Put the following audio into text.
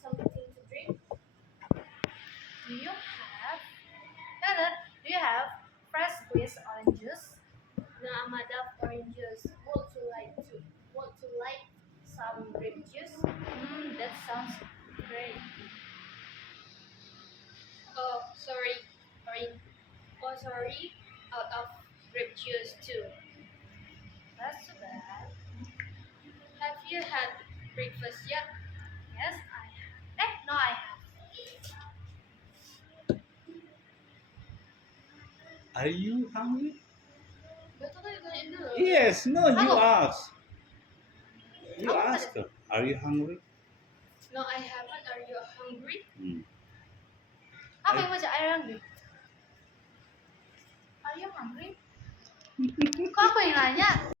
something to drink? Do you have, Kenneth, do you have fresh squeezed orange juice? No, I'm out of orange juice. Want to like some grape juice? That sounds great. Oh, sorry. Oh, sorry. Out of grape juice too. That's too bad. Have you had breakfast yet? Yes, I have. No, I have. Are you hungry? Betul kan ditanyain dulu. Yes. No, you Halo. ask. You Kamu ask. tadi. Are you hungry? No, I haven't. Are you hungry? Hmm. Apa yang baca? Are you hungry? Are you hungry? Kok aku yang nanya?